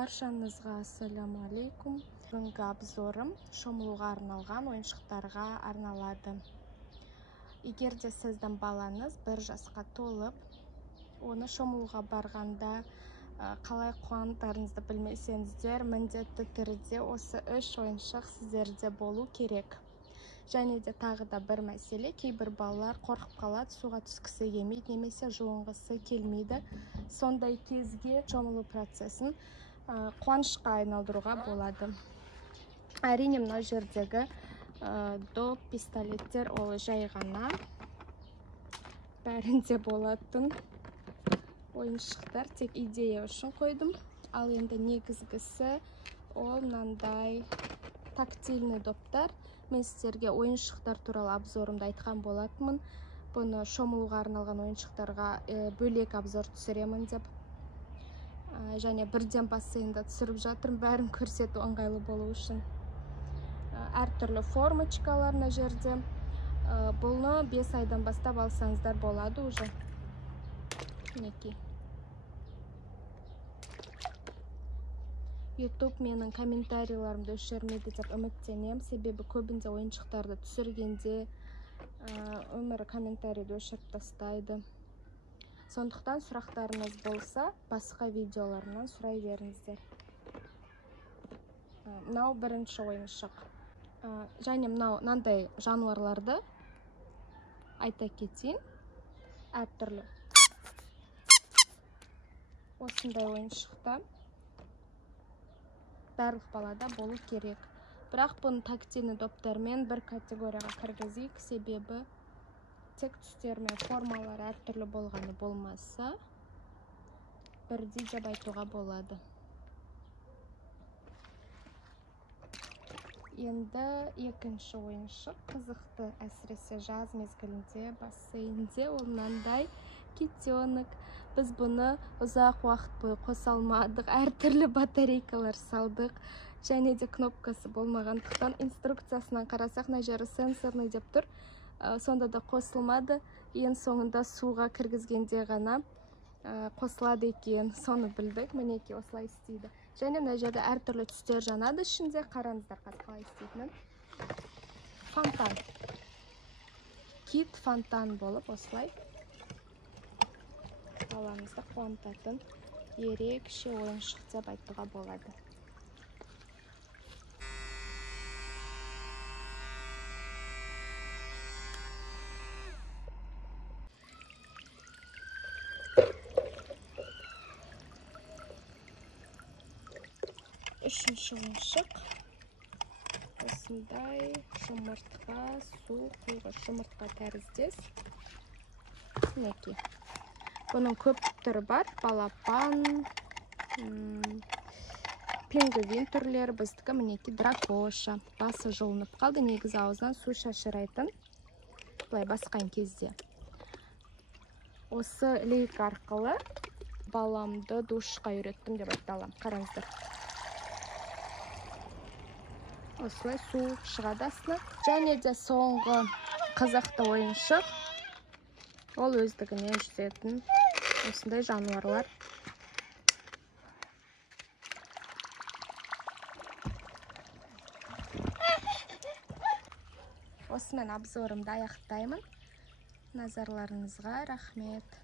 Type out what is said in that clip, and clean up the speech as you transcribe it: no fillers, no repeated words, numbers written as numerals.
Баршаңызға ассаламу алейкум. Бүгінгі обзорым шомылуға арналған ойыншықтарға арналады. Егер де сіздің балаңыз 1 жасқа толып, оны шомылуға барғанда қалай қуантарыңызды білмесеңіздер, міндетті түрде осы 3 ойыншық сіздерде болу керек. Және де тағы да бір мәселе, кейбір балалар қорқып қалады, суға түскісі келмейді, немесе жуынғысы келмейді. Сондай кезге шомылу процесін қуанышқа айналдыруға болады. Әрине, мына жердегі доп, пистолеттер ол жай ғана бәрінде болатын ойыншықтар, тек идея үшін қойдым. Ал енді негізгісі ол мынандай тактильный доптар. Мен сіздерге ойыншықтар туралы обзорымда айтқан болатынмын. Бұны шомылуға арналған ойыншықтарға бөлек обзор түсіремін деп. Және бірден бассейнда түсіріп жатырмын, бәрін көрсету ыңғайлы болу үшін. Әртүрлі формочкалар мына жерде. Бұны 5 айдан бастап алсаңыздар болады уже. Мінекей. YouTube менің комментарийларымды өшірмейді деп үміттенем. Себебі көбінде ойыншықтарды түсіргенде өмірі комментарийді өшіріп тастайды. Сондықтан сұрақтарыңыз болса, басқа видеоларынан сұрай беріңіздер. Мынау бірінші ойыншық. Және мынандай жануарларды айта кетейін. Әртүрлі. Осындай ойыншықта барлық балада болу керек. Бірақ бұны тактильный доптармен бір категорияға кіргізейік, себебі тек түстер мен формалар әртүрлі болғаны болмаса, бірдей деп айтуға болады. Енді екінші ойыншық қызықты, әсіресе жаз мезгілінде бассейнде, ол мынандай китенок. Біз бұны ұзақ уақыт бойы қоса алмадық, әртүрлі батарейкалар салдық, және де кнопкасы болмағандықтан инструкциясынан қарасақ, мына жері сенсорный деп тұр. Сонда да қосылмады. Ең соңында суға кіргізгенде ғана қосылады екен, соны білдік. Мінекей осылай істейді. Және мына жерде әртүрлі түстер жанады ішінде. Қараңыздар қалай істейтінін. Фонтан. Кит фонтан болып осылай балаңызды қуантатын ерекше ойыншық деп айтуға болады. Үшінші ойыншық. Осындай жұмыртқа, су құйғыш жұмыртқа тәріздес. Мінекей. Бұның көп түрі бар. Балапан, пингвин түрлері, біздікі мінекей дракоша. Басы жылынып қалды, негізі аузынан су шашырайтын. Бұлай басқан кезде. Осы лейк арқылы баламды душқа үйреттім деп айталам. Қараңыздар. Осылай су шығады астына. Және де соңғы қызықты ойыншық. Ол өздігінен жүзетін осындай жануарлар. Осымен обзорымды аяқтаймын. Назарларыңызға рахмет.